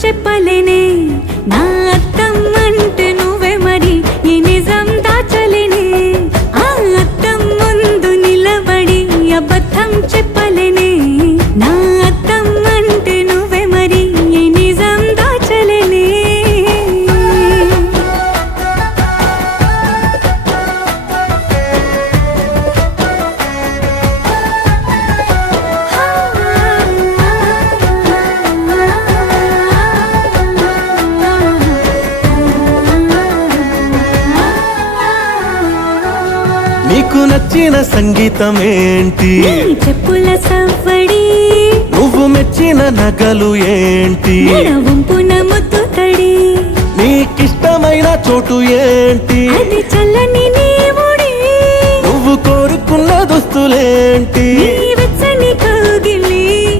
చెప్పలేనే నా అద్దం అంటే నువ్వే మరి ఈ నిజం దాచలేనే ఆ అద్దం ముందు నిలబడి అబద్ధం చెప్పలేనే నా అద్దం అంటే నువ్వే మరి ఈ నిజం దాచలేనే నీకు నచ్చిన సంగీతం ఏంటి నీ చెప్పుల సవ్వడి నువ్వు మెచ్చిన నగలు ఏంటి వంపున ముత్తు తడి నీకిష్టమైన చోటు ఏంటి అది చల్లని నీ ముడి నువ్వు కోరుకున్న దుస్తులేంటి నీ